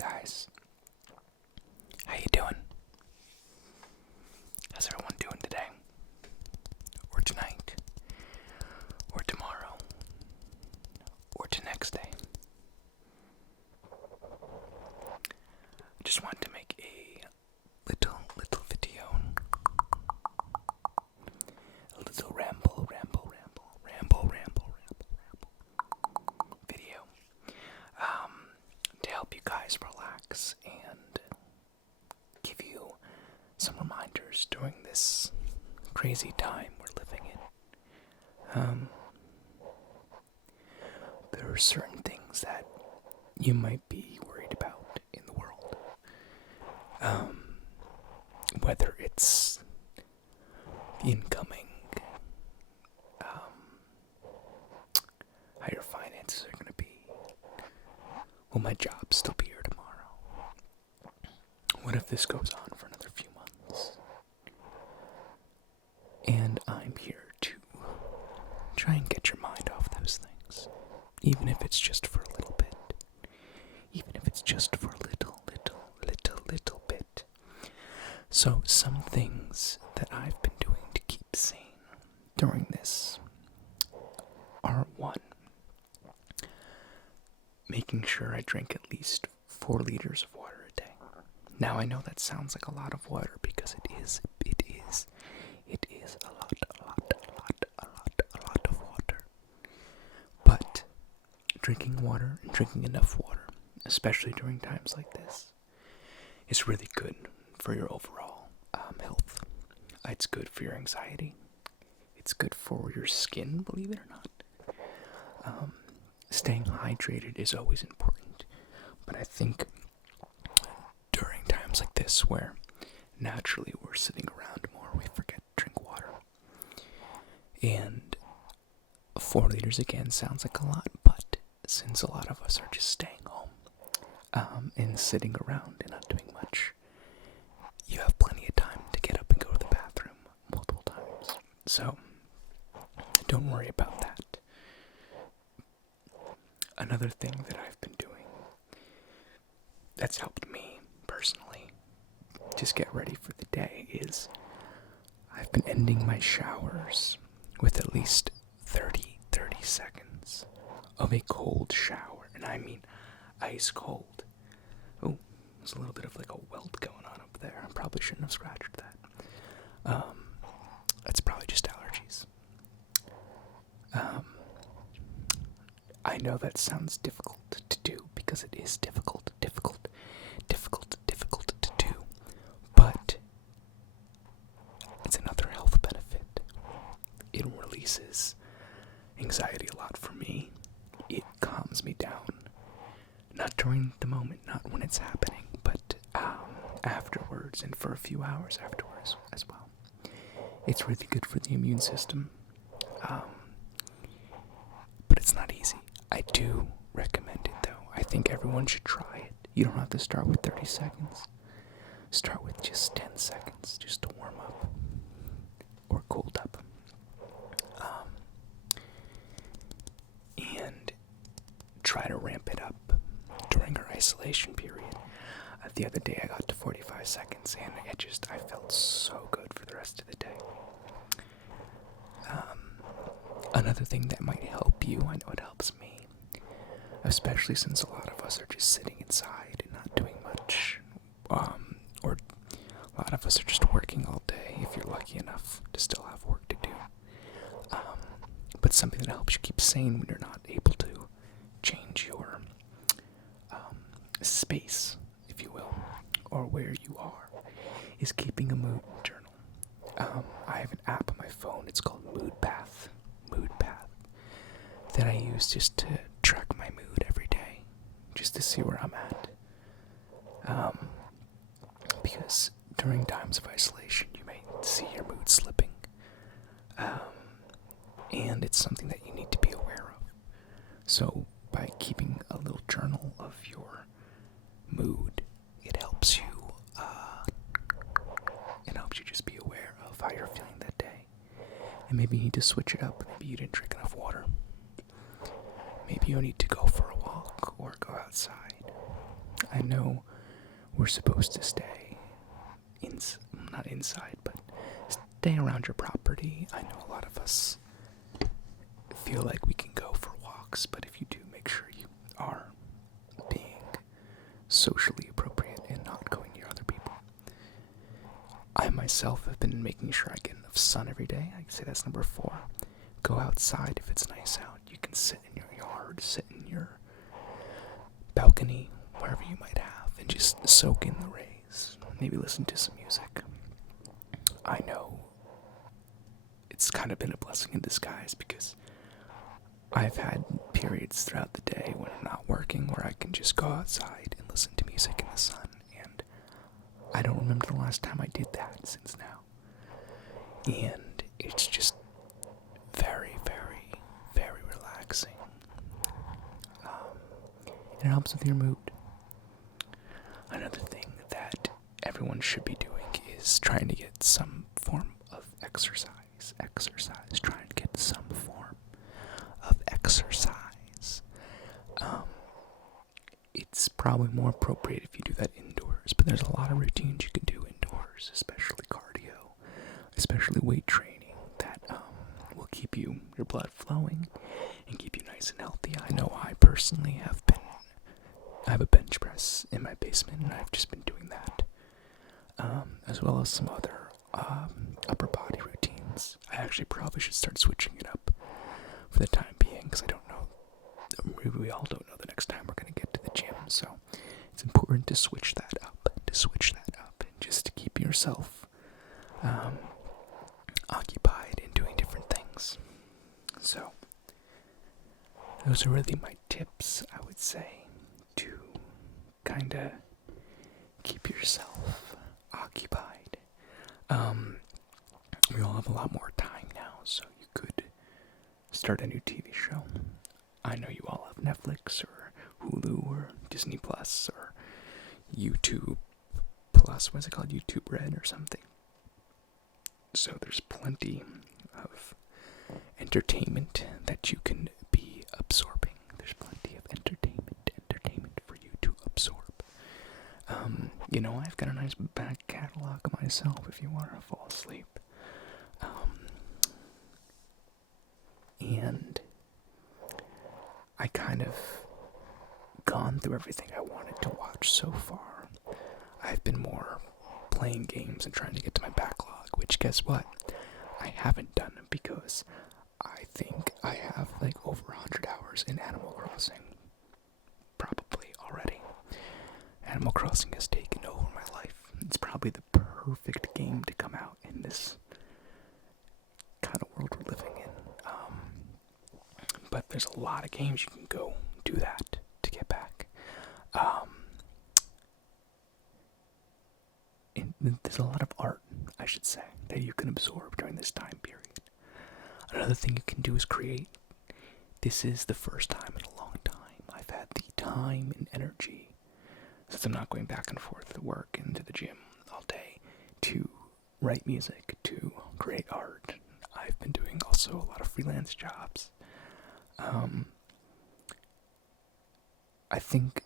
Guys, how you doing? How's everyone doing today? Or tonight? Or tomorrow? Or to next day? I just wanted to make a little video. A little ramble video. To help you guys relax and give you some reminders during this crazy time we're living in. There are certain things that you might be worried about in the world. Whether it's the incoming, how your finances are going to be. Will my job still be here tomorrow? What if this goes on for another few months? And I'm here to try and get your mind off those things. Even if it's just for a little bit. Even if it's just for a little bit. So some things that I've been doing to keep sane during this are: one, making sure I drink at least 4 liters of water a day. Now I know that sounds like a lot of water because it is a lot of water. But drinking water and drinking enough water, especially during times like this, is really good for your overall health. It's good for your anxiety. It's good for your skin, believe it or not. Staying hydrated is always important, but I think during times like this where naturally we're sitting around more, we forget to drink water. And 4 liters again sounds like a lot, but since a lot of us are just staying home and sitting around and not doing much, you have plenty of time to get up and go to the bathroom multiple times. So don't worry about that. Another thing that I've been doing that's helped me personally just get ready for the day is I've been ending my showers with at least 30 seconds of a cold shower. And I mean ice cold. Oh, there's a little bit of like a welt going on up there. I probably shouldn't have scratched that. It's probably just allergies. I know that sounds difficult to do because it is difficult to do, but it's another health benefit. It releases anxiety a lot for me. It calms me down, not during the moment, not when it's happening, but afterwards and for a few hours afterwards as well. It's really good for the immune system, but it's not easy. I do recommend it though. I think everyone should try it. You don't have to start with 30 seconds. Start with just 10 seconds just to warm up or cold up. And try to ramp it up during our isolation period. The other day I got to 45 seconds and I felt so good for the rest of the day. Another thing that might help you, I know it helps me, especially since a lot of us are just sitting inside and not doing much, or a lot of us are just working all day, if you're lucky enough to still have work to do. But something that helps you keep sane when you're not able to change your space, if you will, or where you are, is keeping a mood journal. I have an app on my phone, it's called Mood Path, that I use just to track my mood every day, just to see where I'm at. Because during times of isolation, you may see your mood slipping, and it's something that you need to be aware of. So by keeping a little journal of your mood, it helps you just be aware of how you're feeling that day. And maybe you need to switch it up. Maybe you didn't drink enough water. Maybe you need to go for a walk or go outside. I know we're supposed to stay not inside, but stay around your property. I know a lot of us feel like we can go for walks, but if you do, make sure you are being socially appropriate and not going near other people. I myself have been making sure I get enough sun every day. I say that's number 4. Go outside if it's nice out. You can sit in your yard, sit in your balcony, wherever you might have, and just soak in the rays. Maybe listen to some music. I know it's kind of been a blessing in disguise because I've had periods throughout the day when I'm not working where I can just go outside and listen to music in the sun, and I don't remember the last time I did that since now. And it's just very, very, very relaxing. It helps with your mood. Another thing that everyone should be doing is trying to get some form of exercise. Trying to get some form of exercise. It's probably more appropriate if you do that indoors, but there's a lot of routines you can do indoors, especially cardio, especially weight training, that will keep your blood flowing and keep you nice and healthy. I know I personally I have a bench press in my basement, and I've just been doing that, as well as some other upper body routines. I actually probably should start switching it up for the time being, because I don't know, we all don't know the next time we're going to get to the gym, so it's important to switch that up, and just to keep yourself occupied in doing different things. So, those are really my tips, I would say, to kind of keep yourself occupied. We all have a lot more time now, so you could start a new TV show. I know you all have Netflix or Hulu or Disney Plus or YouTube Plus. What's it called? YouTube Red or something. So there's plenty of entertainment that you can be absorbing. There's plenty of entertainment for you to absorb. I've got a nice back catalog myself if you want to fall asleep. And I kind of gone through everything I wanted to watch so far. I've been more playing games and trying to get to my backlog, which, guess what? I haven't done because I think I have like over 100 hours in Animal Crossing. Probably already. Animal Crossing has taken over my life. It's probably the perfect game to come out in this kind of world we're living in. But there's a lot of games you can go do that to get back. And there's a lot of art, I should say, that you can absorb during this time period. Another thing you can do is create. This is the first time in a long time I've had the time and energy, since I'm not going back and forth to work and to the gym all day, to write music, to create art. I've been doing also a lot of freelance jobs. I think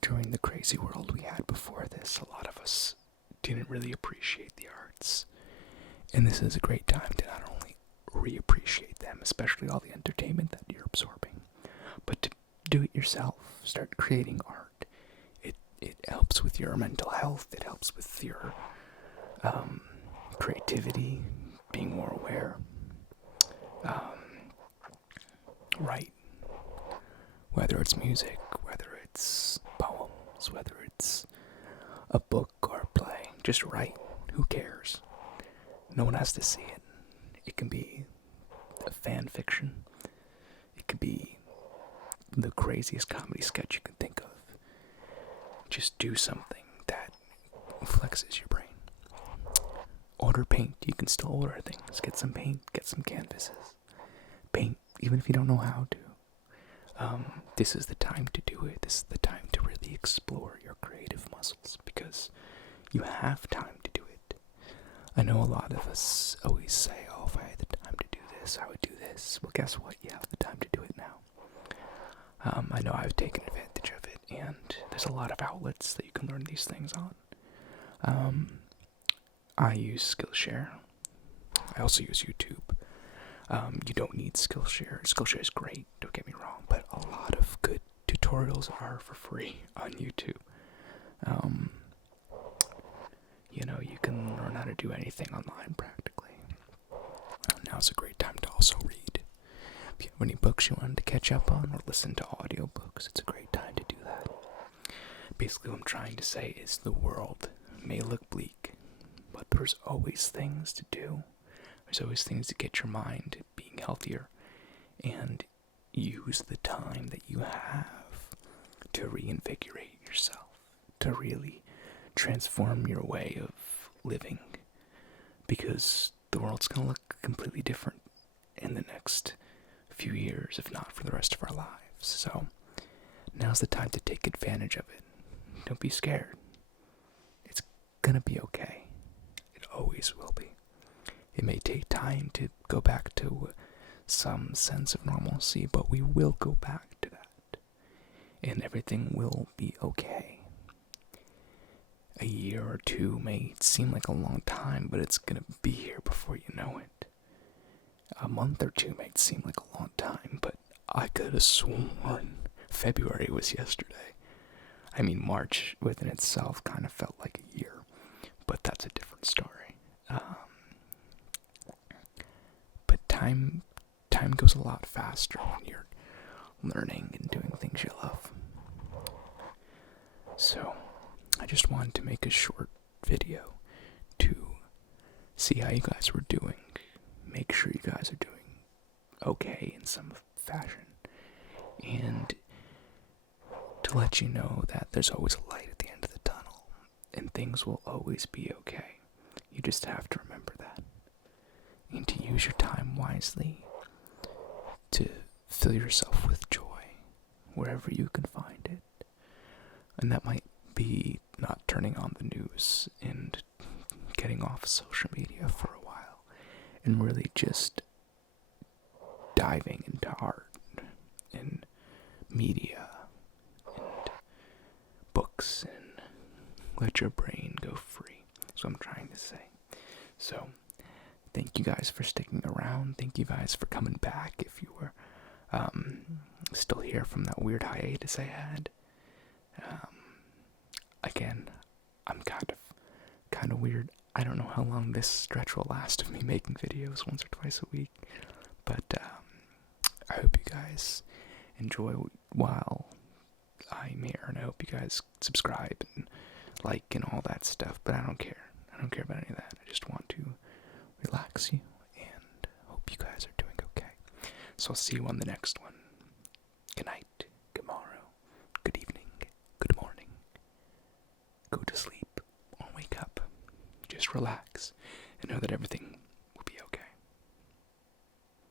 during the crazy world we had before this, a lot of us didn't really appreciate the arts. And this is a great time to not only reappreciate them, especially all the entertainment that you're absorbing, but to do it yourself. Start creating art. It helps with your mental health. It helps with your creativity, being more aware. Write. Whether it's music, whether it's poems, whether it's a book or a play, just write. Who cares? No one has to see it. It can be a fan fiction. It could be the craziest comedy sketch you can think of. Just do something that flexes your brain. Order paint. You can still order things. Get some paint. Get some canvases. Paint, even if you don't know how to. This is the time to do it. This is the time to really explore your creative muscles, because you have time to do it. I know a lot of us always say, oh, if I had the time to do this, I would do this. Well, guess what? You have the time to do it now. I know I've taken advantage of it, and there's there's a lot of outlets that you can learn these things on. I use Skillshare. I also use YouTube. You don't need Skillshare. Skillshare is great, don't get me wrong, but a lot of good tutorials are for free on YouTube. You can learn how to do anything online practically. Now's a great time to also read. If you have any books you wanted to catch up on or listen to audiobooks, it's a great time to do that. Basically what I'm trying to say is the world may look bleak, but there's always things to do. There's always things to get your mind being healthier, and use the time that you have to reinvigorate yourself, to really transform your way of living, because the world's going to look completely different in the next few years, if not for the rest of our lives. So now's the time to take advantage of it. Don't be scared. It's going to be okay. It always will be. It may take time to go back to some sense of normalcy, but we will go back to that. And everything will be okay. A year or two may seem like a long time, but it's going to be here before you know it. A month or two may seem like a long time, but I could have sworn February was yesterday. I mean, March within itself kind of felt like a year, but that's a different story. But time goes a lot faster when you're learning and doing things you love. So I just wanted to make a short video to see how you guys were doing. Make sure you guys are doing okay in some fashion. And to let you know that there's always a light at the end of the tunnel. And things will always be okay. You just have to remember that. And to use your time wisely. To fill yourself with joy wherever you can find it. And that might be not turning on the news and getting off social media for a while, and really just diving into art and media and books and let your brain go free. That's what I'm trying to say. So thank you guys for sticking around. Thank you guys for coming back if you were still here from that weird hiatus I had. Again, I'm kind of weird. I don't know how long this stretch will last of me making videos once or twice a week, but I hope you guys enjoy while I'm here, and I hope you guys subscribe and like and all that stuff, but I don't care. I don't care about any of that. I just want to relax you and hope you guys are doing okay. So I'll see you on the next one. Good night, good morrow, good evening, good morning. Go to sleep or wake up. Just relax and know that everything